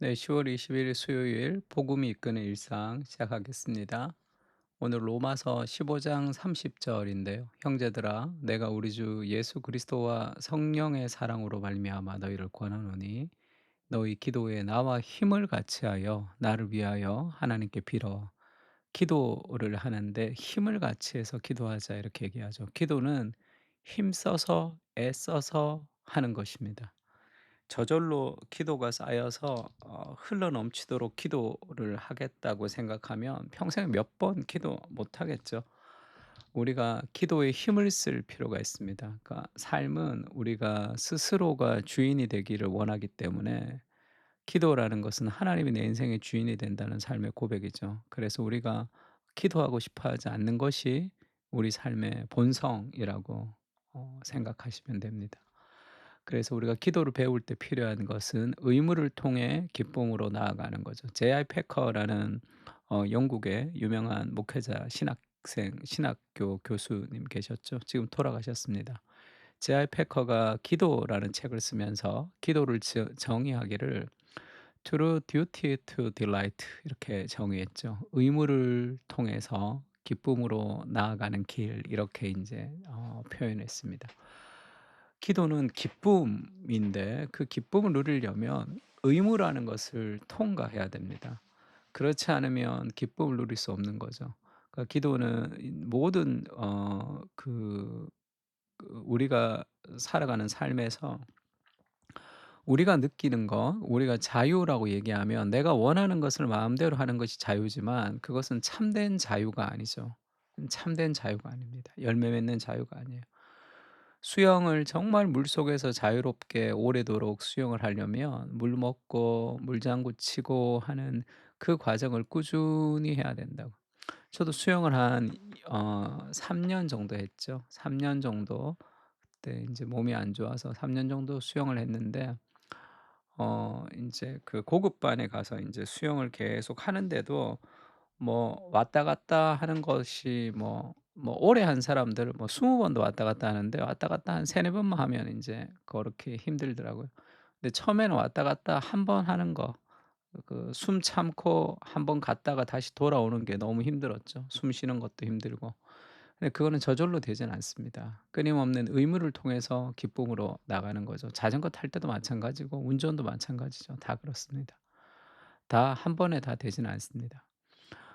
네, 10월 20일 수요일 복음이 이끄는 일상 시작하겠습니다. 오늘 로마서 15장 30절인데요. 형제들아, 내가 우리 주 예수 그리스도와 성령의 사랑으로 말미암아 너희를 권하노니 너희 기도에 나와 힘을 같이하여 나를 위하여 하나님께 빌어. 기도를 하는데 힘을 같이해서 기도하자 이렇게 얘기하죠. 기도는 힘써서 애써서 하는 것입니다. 저절로 기도가 쌓여서 흘러넘치도록 기도를 하겠다고 생각하면 평생 몇 번 기도 못 하겠죠. 우리가 기도에 힘을 쓸 필요가 있습니다. 그러니까 삶은 우리가 스스로가 주인이 되기를 원하기 때문에 기도라는 것은 하나님이 내 인생의 주인이 된다는 삶의 고백이죠. 그래서 우리가 기도하고 싶어 하지 않는 것이 우리 삶의 본성이라고 생각하시면 됩니다. 그래서 우리가 기도를 배울 때 필요한 것은 의무를 통해 기쁨으로 나아가는 거죠. J.I. 패커라는 영국의 유명한 목회자, 신학교 교수님 계셨죠. 지금 돌아가셨습니다. J.I. 패커가 기도라는 책을 쓰면서 기도를 정의하기를 True duty to delight 이렇게 정의했죠. 의무를 통해서 기쁨으로 나아가는 길 이렇게 인제 표현했습니다. 기도는 기쁨인데 그 기쁨을 누리려면 의무라는 것을 통과해야 됩니다. 그렇지 않으면 기쁨을 누릴 수 없는 거죠. 그러니까 기도는 이 모든 우리가 살아가는 삶에서 우리가 느끼는 거, 우리가 자유라고 얘기하면 내가 원하는 것을 마음대로 하는 것이 자유지만 그것은 참된 자유가 아니죠. 참된 자유가 아닙니다. 열매 맺는 자유가 아니에요. 수영을 정말 물속에서 자유롭게 오래도록 수영을 하려면 물 먹고 물장구 치고 하는 그 과정을 꾸준히 해야 된다고. 저도 수영을 한 3년 정도 했죠. 3년 정도. 그때 인제 몸이 안 좋아서 3년 정도 수영을 했는데 인제 그 고급반에 가서 인제 수영을 계속 하는데도 뭐 왔다 갔다 하는 것이 오래 한 사람들 20 번도 왔다 갔다 하는데 왔다 갔다 한 3-4 번만 하면 인제 그렇게 힘들더라고요. 근데 처음에는 왔다 갔다 한 번 하는 거 숨 참고 한 번 갔다가 다시 돌아오는 게 너무 힘들었죠. 숨 쉬는 것도 힘들고. 근데 그거는 저절로 되진 않습니다. 끊임없는 의무를 통해서 기쁨으로 나가는 거죠. 자전거 탈 때도 마찬가지고 운전도 마찬가지죠. 다 그렇습니다. 다 한 번에 다 되지는 않습니다.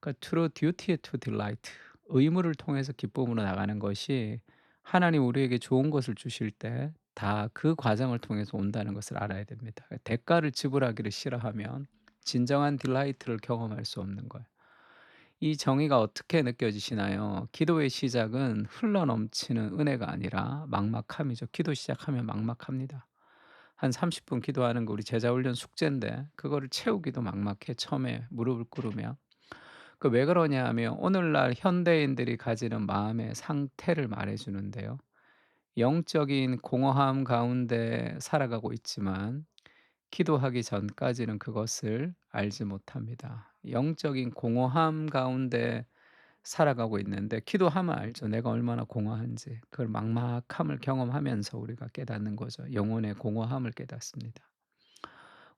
그러니까 true duty to delight 의무를 통해서 기쁨으로 나가는 것이 하나님 우리에게 좋은 것을 주실 때 다 그 과정을 통해서 온다는 것을 알아야 됩니다. 대가를 지불하기를 싫어하면 진정한 딜라이트를 경험할 수 없는 거예요. 이 정의가 어떻게 느껴지시나요? 기도의 시작은 흘러넘치는 은혜가 아니라 막막함이죠. 기도 시작하면 막막합니다. 한 30분 기도하는 거 우리 제자 훈련 숙제인데 그거를 채우기도 막막해 처음에 무릎을 꿇으면. 그 왜 그러냐 하면 오늘날 현대인들이 가지는 마음의 상태를 말해 주는데요. 영적인 공허함 가운데 살아가고 있지만 기도하기 전까지는 그것을 알지 못합니다. 영적인 공허함 가운데 살아가고 있는데 기도하면 알죠. 내가 얼마나 공허한지. 그걸 막막함을 경험하면서 우리가 깨닫는 거죠. 영혼의 공허함을 깨닫습니다.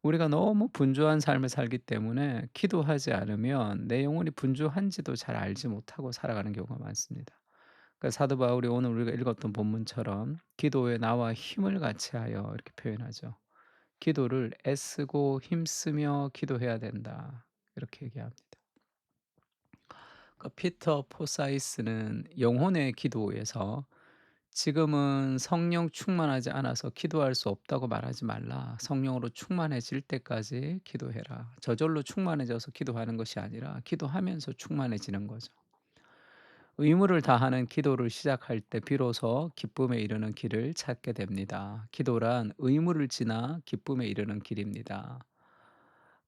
우리가 너무 분주한 삶을 살기 때문에 기도하지 않으면 내 영혼이 분주한지도 잘 알지 못하고 살아가는 경우가 많습니다. 그러니까 사도 바울이 오늘 우리가 읽었던 본문처럼 기도에 나와 힘을 같이하여 이렇게 표현하죠. 기도를 애쓰고 힘쓰며 기도해야 된다. 이렇게 얘기합니다. 피터 포사이스는 영혼의 기도에서 지금은 성령 충만하지 않아서 기도할 수 없다고 말하지 말라. 성령으로 충만해질 때까지 기도해라. 저절로 충만해져서 기도하는 것이 아니라 기도하면서 충만해지는 거죠. 의무를 다하는 기도를 시작할 때 비로소 기쁨에 이르는 길을 찾게 됩니다. 기도란 의무를 지나 기쁨에 이르는 길입니다.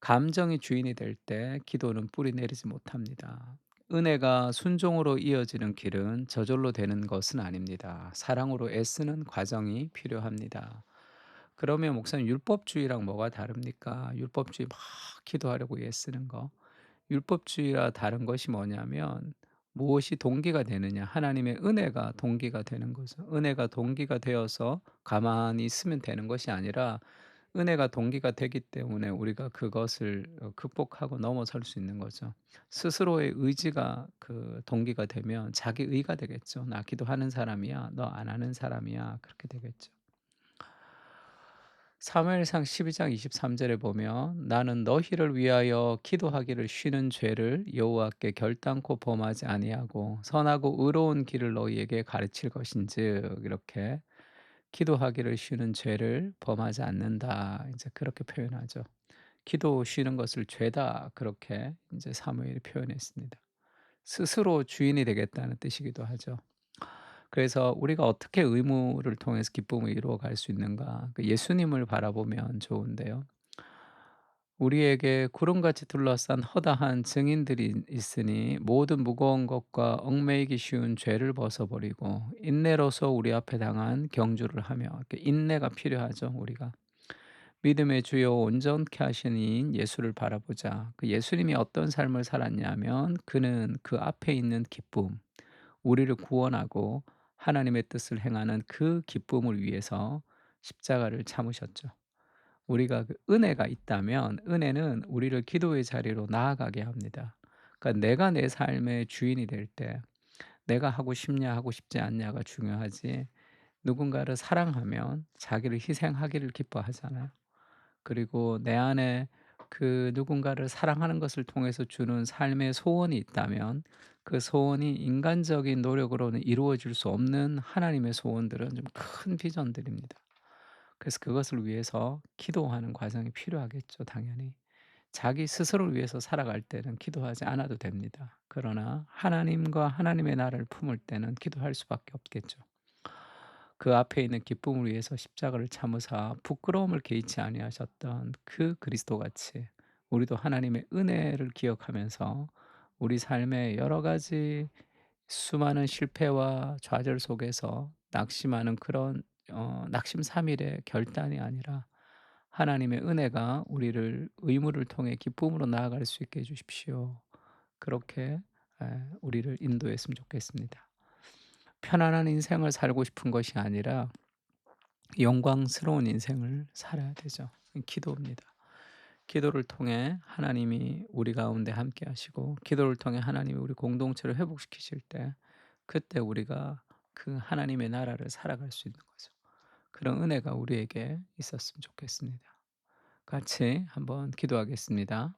감정이 주인이 될 때 기도는 뿌리 내리지 못합니다. 은혜가 순종으로 이어지는 길은 저절로 되는 것은 아닙니다. 사랑으로 애쓰는 과정이 필요합니다. 그러면 목사님 율법주의랑 뭐가 다릅니까? 율법주의 막 기도하려고 애쓰는 거. 율법주의와 다른 것이 뭐냐면 무엇이 동기가 되느냐? 하나님의 은혜가 동기가 되는 거죠. 은혜가 동기가 되어서 가만히 있으면 되는 것이 아니라 은혜가 동기가 되기 때문에 우리가 그것을 극복하고 넘어설 수 있는 거죠. 스스로의 의지가 그 동기가 되면 자기 의가 되겠죠. '나 기도하는 사람이야. 너 안 하는 사람이야.' 그렇게 되겠죠. 사무엘상 12장 23 절에 보면 "나는 너희를 위하여 기도하기를 쉬는 죄를 여호와께 결단코 범하지 아니하고 선하고 의로운 길을 너희에게 가르칠 것인즉." 이렇게 기도하기를 쉬는 죄를 범하지 않는다. 이제 그렇게 표현하죠. 기도 쉬는 것을 죄다 그렇게 이제 사무엘이 표현했습니다. 스스로 주인이 되겠다는 뜻이기도 하죠. 그래서 우리가 어떻게 의무를 통해서 기쁨을 이루어 갈 수 있는가? 그 예수님을 바라보면 좋은데요. 우리에게 구름같이 둘러싼 허다한 증인들이 있으니 모든 무거운 것과 얽매이기 쉬운 죄를 벗어버리고 인내로서 우리 앞에 당한 경주를 하며 이렇게 인내가 필요하죠, 우리가. 믿음의 주요 온전케 하신 이인 예수를 바라보자. 그 예수님이 어떤 삶을 살았냐면 그는 그 앞에 있는 기쁨, 우리를 구원하고 하나님의 뜻을 행하는 그 기쁨을 위해서 십자가를 참으셨죠. 우리가 그 은혜가 있다면 은혜는 우리를 기도의 자리로 나아가게 합니다. 그러니까 내가 내 삶의 주인이 될 때 내가 하고 싶냐 하고 싶지 않냐가 중요하지 누군가를 사랑하면 자기를 희생하기를 기뻐하잖아요. 그리고 내 안에 그 누군가를 사랑하는 것을 통해서 주는 삶의 소원이 있다면 그 소원이 인간적인 노력으로는 이루어질 수 없는 하나님의 소원들은 좀 큰 비전들입니다. 그래서 그것을 위해서 기도하는 과정이 필요하겠죠, 당연히. 자기 스스로를 위해서 살아갈 때는 기도하지 않아도 됩니다. 그러나 하나님과 하나님의 나라를 품을 때는 기도할 수밖에 없겠죠. 그 앞에 있는 기쁨을 위해서 십자가를 참으사 부끄러움을 개의치 아니하셨던 그 그리스도같이 우리도 하나님의 은혜를 기억하면서 우리 삶의 여러 가지 수많은 실패와 좌절 속에서 낙심하는 그런 낙심삼일의 결단이 아니라 하나님의 은혜가 우리를 의무를 통해 기쁨으로 나아갈 수 있게 해 주십시오. 그렇게 우리를 인도했으면 좋겠습니다. 편안한 인생을 살고 싶은 것이 아니라 영광스러운 인생을 살아야 되죠. 기도입니다. 기도를 통해 하나님이 우리 가운데 함께 하시고 기도를 통해 하나님이 우리 공동체를 회복시키실 때 그때 우리가 그 하나님의 나라를 살아갈 수 있는 거죠. 그런 은혜가 우리에게 있었으면 좋겠습니다. 같이 한번 기도하겠습니다.